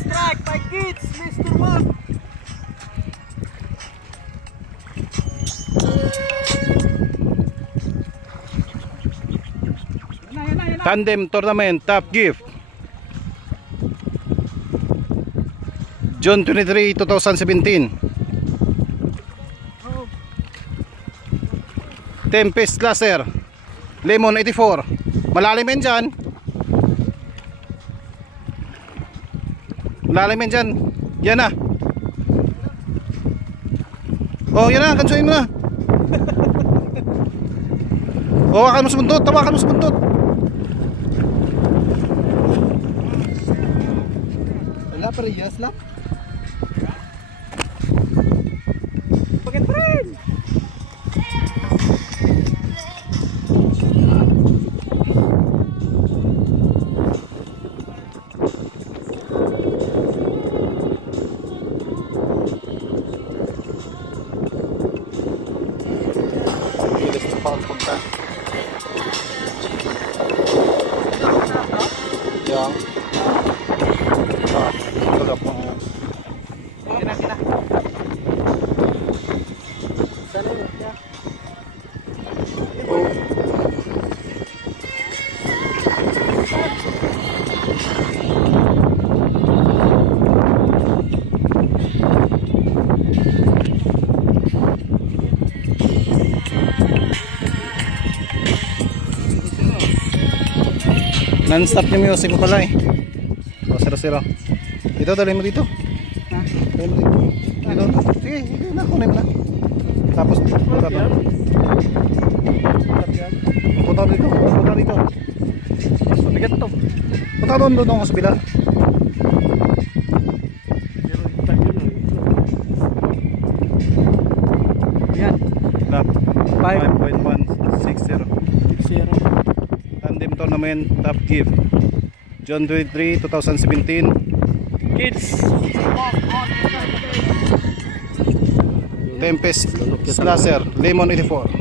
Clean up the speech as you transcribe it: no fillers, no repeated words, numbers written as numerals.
Strike by Kids, Mr. Mark. Tandem Tournament Top Gift June 23, 2017. Tempest Laser Lemon 84. Malalim yan dyan. Malalim yan dyan. Yan na. Oh, yan na, kansuin mo na. Oh, hawakan mo sa buntot. Tawakan mo sa buntot. Wala pa rin, yes lang. Bakit pa rin? Bilis na pagpunta. Yang tulog mo. Kina. Sana yun, ya. Oh. Non-stop yung music mo pala eh. O, 0-0. Dito, dalhin mo dito. Ha? Dalhin mo dito. Dito. Sige, dito na. Kunin mo na. Tapos, punta doon. Punta dito. Punta dito. Mas mabigat to. Punta doon sa kabila. Yan. Lap. 5.160. 0. Tandem Tournament Top Gift June 23, 2017. Kids. Tempest Laser Lemon 84.